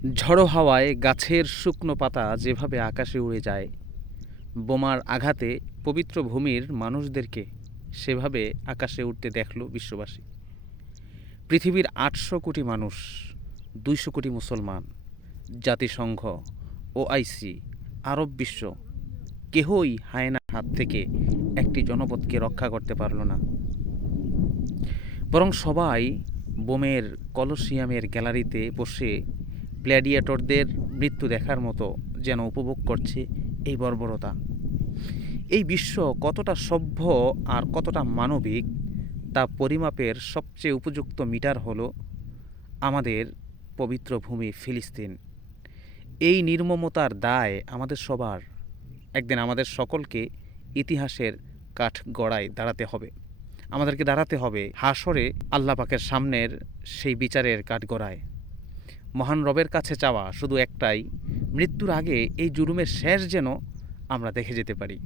ঝড়ো হাওয়ায় গাছের শুকনো পাতা যেভাবে আকাশে উড়ে যায়, বোমার আঘাতে পবিত্র ভূমির মানুষদেরকে সেভাবে আকাশে উঠতে দেখল বিশ্ববাসী। পৃথিবীর ৮০০ কোটি মানুষ, ২০০ কোটি মুসলমান, জাতিসংঘ, ওআইসি, আরব বিশ্ব, কেহই হায়নার হাত থেকে একটি জনপদকে রক্ষা করতে পারল না। বরং সবাই বোমের কলোসিয়ামের গ্যালারিতে বসে গ্ল্যাডিয়েটরদের মৃত্যু দেখার মতো যেন উপভোগ করছে এই বর্বরতা। এই বিশ্ব কতটা সভ্য আর কতটা মানবিক তা পরিমাপের সবচেয়ে উপযুক্ত মিটার হলো আমাদের পবিত্র ভূমি ফিলিস্তিন। এই নির্মমতার দায় আমাদের সবার। একদিন আমাদের সকলকে ইতিহাসের কাঠগড়ায় দাঁড়াতে হবে। আমাদেরকে দাঁড়াতে হবে হাসরে আল্লাহ পাকের সামনের সেই বিচারের কাঠগড়ায়। মহান রবের কাছে চাওয়া শুধু একটাই, মৃত্যুর আগে এই জুলুমের শেষ যেন আমরা দেখে যেতে পারি।